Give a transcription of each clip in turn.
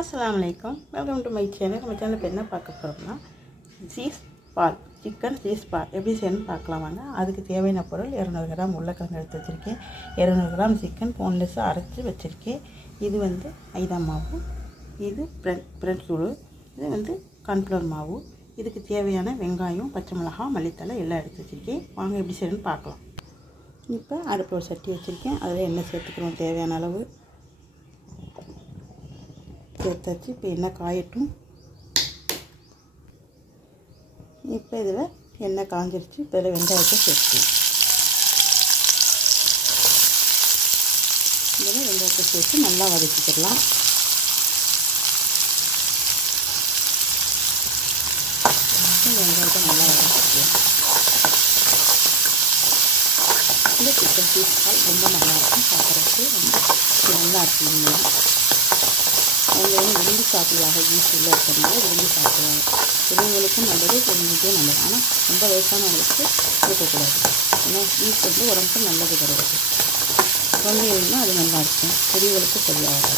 अस्सलाम वालेकुम, welcome to my channel. நம்ம சேனலுக்கு என்ன பார்க்க போகிறோம்னா cheese ball, chicken cheese ball எப்படி செய்யணும்னு பார்க்கலாம் வாங்க. அதுக்கு தேவையான பொருள் 200 கிராம் உருளைக்கிழங்கு எடுத்து வச்சுருக்கேன், 200 கிராம் சிக்கன் போன்லெஸ்ஸாக அரைச்சி வச்சுருக்கேன். இது மைதா மாவு, இது பிரெட் தூள், இது கார்ன்ஃப்ளவர் மாவு. இதுக்கு தேவையான வெங்காயம், பச்சை மிளகாய், மல்லித்தலை எல்லாம் எடுத்து வச்சுருக்கேன். வாங்க எப்படி செய்யணும்னு பார்க்கலாம். இப்போ அடுப்பு ஒரு சட்டி வச்சுருக்கேன், அதில் எண்ணெய் சேர்த்துக்கிறோம். தேவையான அளவு சேர்த்தாச்சு. இப்போ எண்ணெய் காயட்டும். இப்போ இதில் எண்ணெய் காஞ்சிருச்சு. இப்போ இதில் வெங்காயத்தை சேர்த்துக்கலாம். இதில் வெங்காயத்தை சேர்த்து நல்லா வதக்கிக்கலாம். வெங்காயத்தை நல்லா வதக்கிக்கலாம். இந்த சிக்கன் பீஸ் பால் ரொம்ப நல்லாயிருக்கும், சாப்பிட்றதுக்கு ரொம்ப நல்லா இருக்கும். அவங்க விரும்பி சாப்பிடுவாங்க, ஈஸியில் இருக்கிறதுனால விரும்பி சாப்பிடுவாங்க. பெரியவங்களுக்கும் நல்லது, பெரியவங்களுக்கும் நல்லது. ஆனால் ரொம்ப வயசானவங்களுக்கு கொடுக்கக்கூடாது. ஏன்னா ஈஸ் உடம்புக்கு நல்லது கிடையாது. குழந்தைகளுக்குனா அது நல்லாயிருக்கும், பெரியவங்களுக்கு சரியாகாது.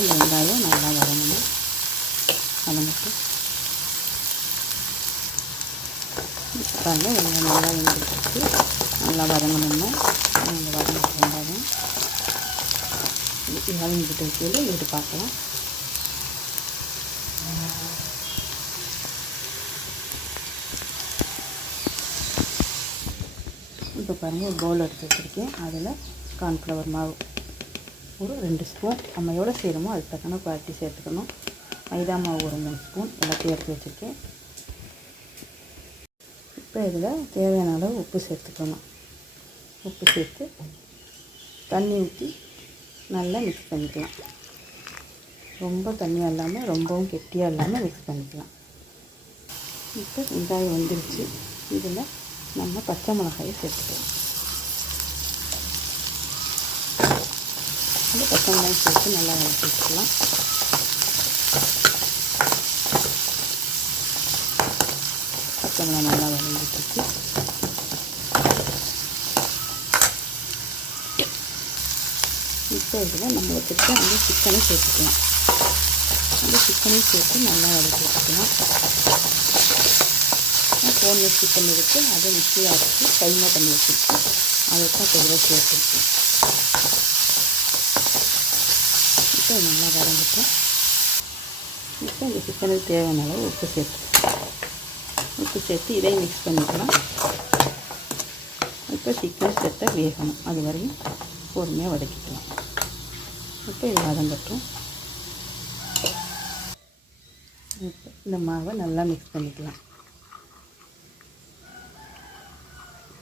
இந்த வெங்காயம் நல்லா வதங்கணும். வதங்கிட்டு வெங்காயம் நல்லா வெந்துட்டு நல்லா வதங்கணும்னா நாங்கள் வதங்கிட்டு வெங்காயம் வதங்கிட்டு வைக்கல இது பார்க்கலாம். இப்போ பாருங்கள், ஒரு பவுல் எடுத்து வச்சுருக்கேன். அதில் கார்ன்ஃப்ளவர் மாவு ஒரு 2 ஸ்பூன், நம்ம எவ்வளோ செய்கிறோமோ அதுக்கு தக்கன குவாலிட்டி சேர்த்துக்கணும். மைதா மாவு ஒரு 3 ஸ்பூன் எல்லாத்தையும் எடுத்து வச்சுருக்கேன். இப்போ இதில் தேவையான அளவு உப்பு சேர்த்துக்கணும். உப்பு சேர்த்து தண்ணி ஊற்றி நல்லா மிக்ஸ் பண்ணிக்கலாம். ரொம்ப தண்ணியாக இல்லாமல் ரொம்பவும் கெட்டியாக இல்லாமல் மிக்ஸ் பண்ணிக்கலாம். இப்போ வெங்காயம் வந்துருச்சு. இதில் நம்ம பச்சை மிளகாயை சேர்த்துக்கலாம். இந்த பச்சை மிளகாய் சேர்த்து நல்லா வதக்கிக்கலாம். பச்சை மிளகாய் நல்லா வதங்கிட்டுருக்கு. இப்போ இதில் நம்ம வச்சுருக்க அந்த சிக்கனை சேர்த்துக்கலாம். அந்த சிக்கனையும் சேர்த்து நல்லா வதக்கிக்கலாம். போன்லெஸ் சிக்கன் எடுத்து அதை மிக்சியில் அரைச்சி கைமா பண்ணி வச்சுருக்கேன். அதை தான் பொதுவாக சேர்த்துருக்கேன். இப்போ நல்லா வதங்கிட்டோம். இப்போ இந்த சிக்கனுக்கு தேவையான அளவு உப்பு சேர்த்துக்கலாம். உப்பு சேர்த்து இதையும் மிக்ஸ் பண்ணிக்கலாம். இப்போ சிக்கன் சேர்த்தா வேகணும், அது வரையும் பொறுமையாக வதக்கிக்கலாம். இப்போ இது வதங்கட்டும். இப்போ இந்த மாவை நல்லா மிக்ஸ் பண்ணிக்கலாம்.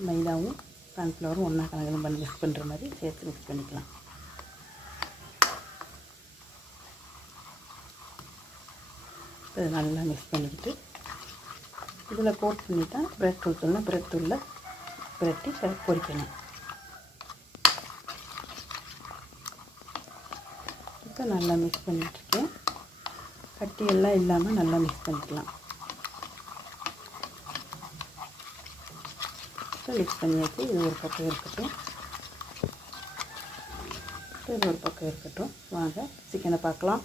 மைதாவும் கார்ன்ஃப்ளவரும் ஒன்றா கலந்து பண்ணி மிக்ஸ் பண்ணுற மாதிரி சேர்த்து மிக்ஸ் பண்ணிக்கலாம். இதை நல்லா மிக்ஸ் பண்ணிக்கிட்டு இதில் கோட் பண்ணிட்டா பிரெட் தூள் பிரெட் தூளில் பிரட்டி பொரிக்கணும். இப்போ நல்லா மிக்ஸ் பண்ணிட்டுருக்கேன். கட்டி எல்லாம் இல்லாமல் நல்லா மிக்ஸ் பண்ணிக்கலாம். இப்போ மிக்ஸ் பண்ணியாச்சு. இது ஒரு பக்கம் இருக்கட்டும். இது ஒரு பக்கம் இருக்கட்டும். வாங்க சிக்கனை பார்க்கலாம்.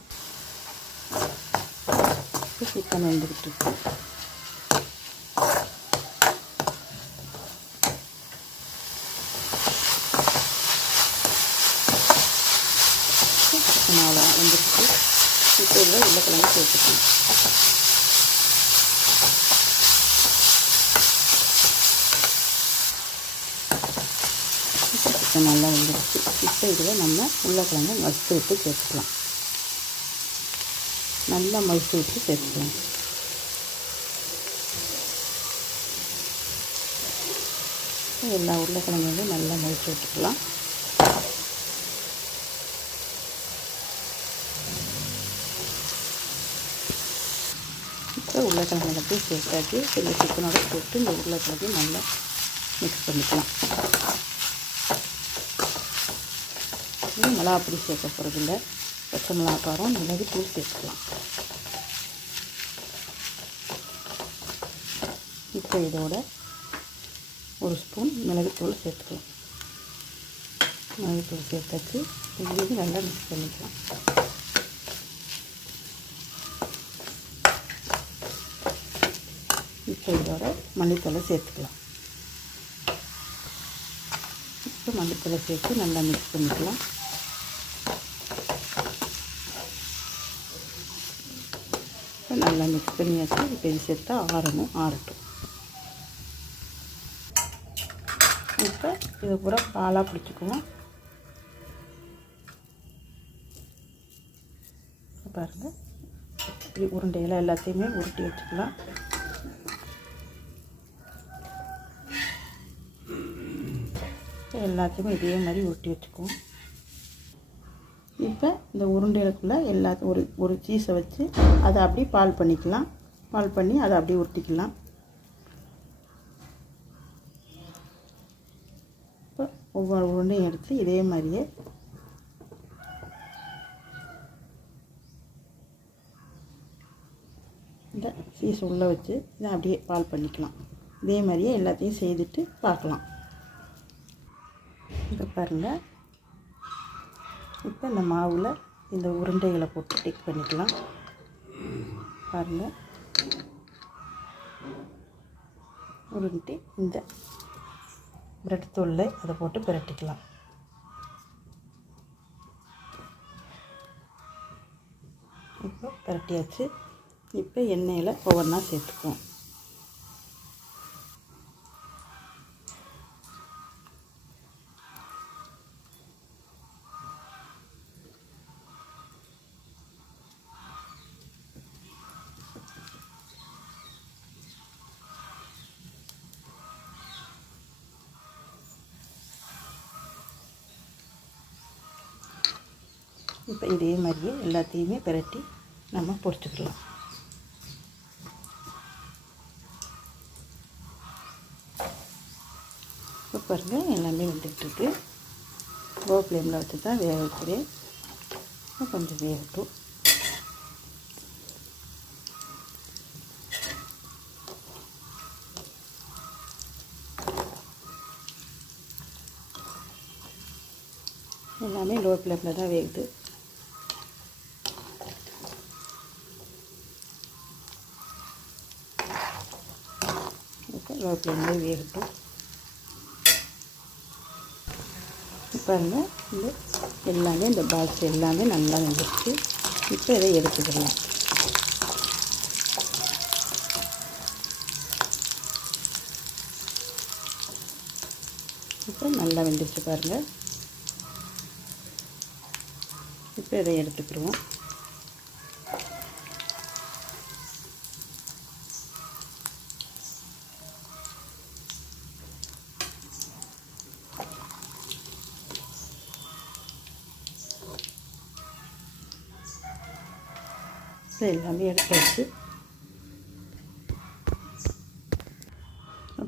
இப்போ சிக்கன் வந்துக்கிட்டு இருக்கு. அவ்வளோ வந்துருச்சு. இப்போ இதில் உருளைக்கிழங்கு சேர்த்துக்கலாம். சிக்கன் நல்லா வந்துருச்சு. இப்போ இதில் நம்ம உருளைக்கிழங்கு மசித்து விட்டு சேர்த்துக்கலாம். நல்லா மசித்து விட்டு சேர்த்துக்கலாம். எல்லா உருளைக்கிழங்கு நல்லா மசித்து விட்டுக்கலாம். இப்போ உருளைக்கிழங்கு எல்லாத்தையும் சேர்த்தாச்சு. இந்த சிக்கனோட போட்டு இந்த உருளைக்கிழங்கையும் நல்லா மிக்ஸ் பண்ணிக்கலாம். இது மிளகா பொடி சேர்க்க போகிறதில்ல, பச்சை மிளகா காரம், மிளகு தூள் சேர்த்துக்கலாம். இப்போ இதோட 1 ஸ்பூன் மிளகுத்தூள் சேர்த்துக்கலாம். மிளகுத்தூள் சேர்த்தாச்சு. இது நல்லா மிக்ஸ் பண்ணிக்கலாம். இதோட மல்லித்தழை சேர்த்துக்கலாம். இப்போ மல்லித்தழை சேர்த்து நல்லா மிக்ஸ் பண்ணிக்கலாம். இப்போ நல்லா மிக்ஸ் பண்ணியாச்சு. இப்போ இது சேர்த்தா ஆறட்டும். இப்போ இது பூரா பாலாக பிடிச்சிக்குவோம். பாருங்கள், இப்படி உருண்டையில் எல்லாத்தையுமே உருட்டி வச்சுக்கலாம். எல்லாத்தையுமே இதே மாதிரி உருட்டி வச்சுக்குவோம். இப்போ இந்த உருண்டைகளுக்குள்ளே எல்லாத்தையும் ஒரு சீஸை வச்சு அதை அப்படியே பால் பண்ணிக்கலாம். பால் பண்ணி அதை அப்படியே உருட்டிக்கலாம். இப்போ ஒவ்வொரு உருண்டையும் எடுத்து இதே மாதிரியே இந்த சீஸ் உள்ளே வச்சு இதை அப்படியே பால் பண்ணிக்கலாம். இதே மாதிரியே எல்லாத்தையும் செய்துட்டு பார்க்கலாம். இதை பாருங்கள், இப்போ இந்த மாவில் இந்த உருண்டைகளை போட்டு டிக் பண்ணிக்கலாம். பாருங்கள், உருண்டி இந்த பிரெட் தூளில் அதை போட்டு பிரட்டிக்கலாம். இப்போ பிரட்டியாச்சு. இப்போ எண்ணெயில் ஒவ்வொன்றா சேர்த்துக்குவோம். இப்போ இதே மாதிரியே எல்லாத்தையுமே பிரட்டி நம்ம பொரிச்சுக்கலாம். இப்போ பாருங்கள், எல்லாமே வந்துட்டுருக்கு. லோ ஃப்ளேமில் வச்சு தான் வேக வைக்கிறேன். கொஞ்சம் வேகட்டும். எல்லாமே லோ ஃப்ளேமில் தான் வேகுது. லோ ஃப்ளேம்லேயே வேகட்டும். பாருங்கள், எல்லாமே இந்த பாக்ஸ் எல்லாமே நல்லா வெந்துருச்சு. இப்போ இதை எடுத்துக்கலாம். இப்போ நல்லா வெந்துருச்சு பாருங்கள். இப்போ இதை எடுத்துக்கிடுவோம். எல்லாமே எடுத்தாச்சு.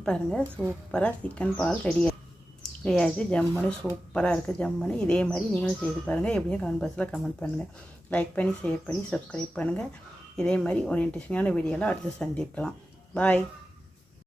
பாருங்கள், சூப்பராக சிக்கன் பால் ரெடி ஆகிடுச்சு. ஜம்முன்னு சூப்பராக இருக்குது. ஜம்முன்னு இதே மாதிரி நீங்களும் செய்து பாருங்கள். எப்படியும் கமெண்ட் பாக்ஸில் கமெண்ட் பண்ணுங்கள். லைக் பண்ணி, ஷேர் பண்ணி, சப்ஸ்கிரைப் பண்ணுங்கள். இதே மாதிரி ஒரு இன்ட்ரெஸ்டிங்கான வீடியோவில் அடுத்து சந்திக்கலாம். பாய்.